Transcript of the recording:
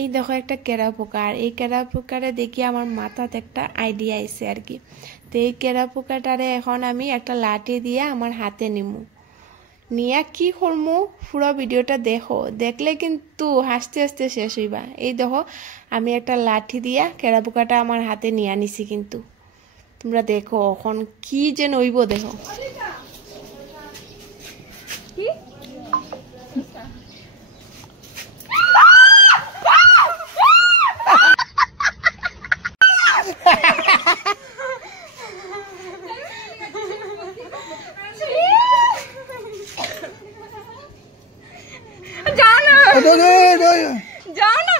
এই দেখো একটা কেরা পোকা, আর এই কেরা পোকারে দেখি আমার মাথাতে একটা আইডিয়া আইছে আর কি। তো এই কেরা পোকাটারে এখন আমি একটা লাঠি দিয়ে আমার হাতে নিমু, নিয়া কি করমু পুরো ভিডিওটা দেখো, দেখলে কিন্তু হাসতে হাসতে শেষ হইবা। এই দেখো আমি একটা লাঠি দিয়া কেরা পোকাটা আমার হাতে নিয়ে নিছি, কিন্তু তোমরা দেখো এখন কি যে নইব দেখো। जाओ ना